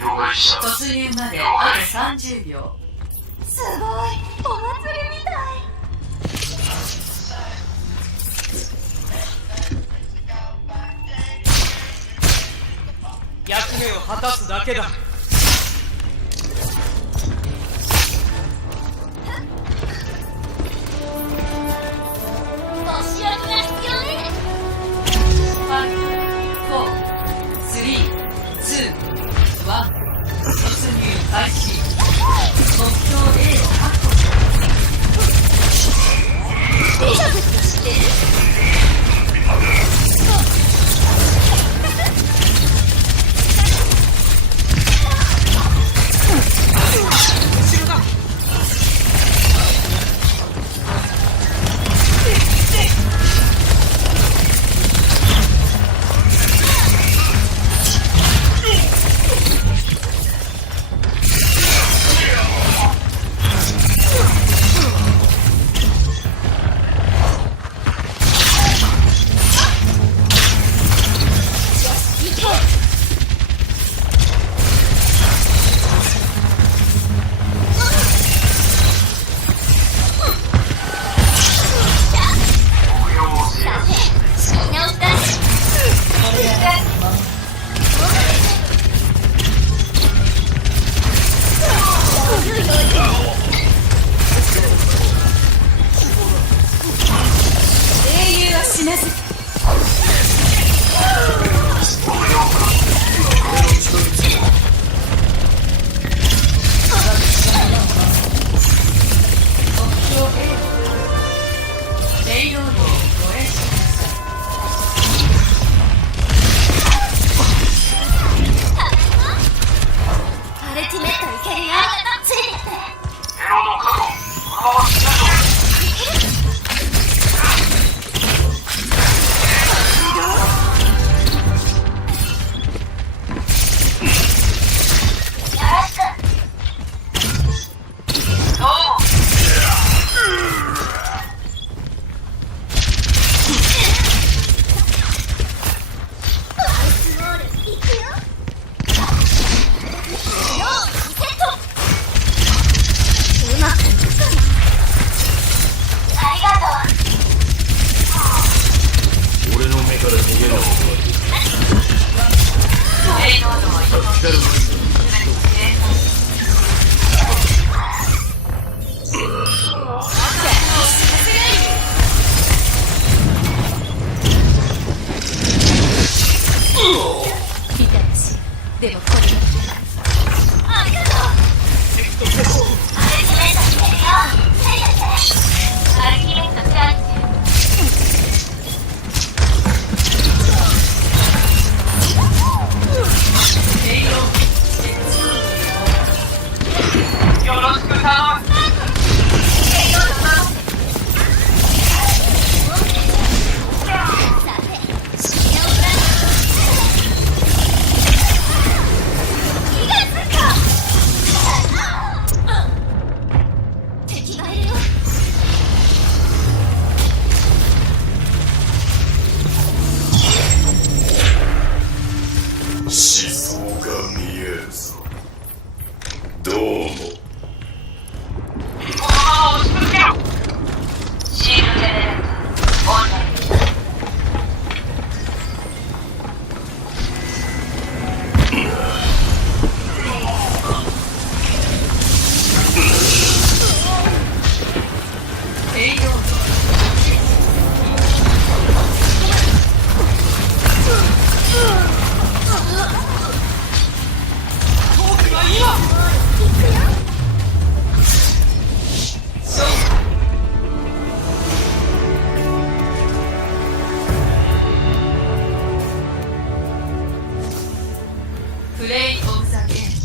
突入まであと30秒。すごい、お祭りみたい。役目を果たすだけだ。お仕置きが必要ね。5、4、3、2、1、突入開始。目標 A を確保しろ。デジャブって知ってる？後ろだ。英雄は死なず。アルティメットいけるよ。ついてって。俺の目から逃げるの見たらしい。でもこれありがとう。アルティメットいけるよ。ついてって。アルティメットチャージ。よろしく頼む。敵がいるよ。思想が見えるぞ。どうも。このまま押し続けろ。シールドジェネレーターオンライン。プレイオブザゲーム。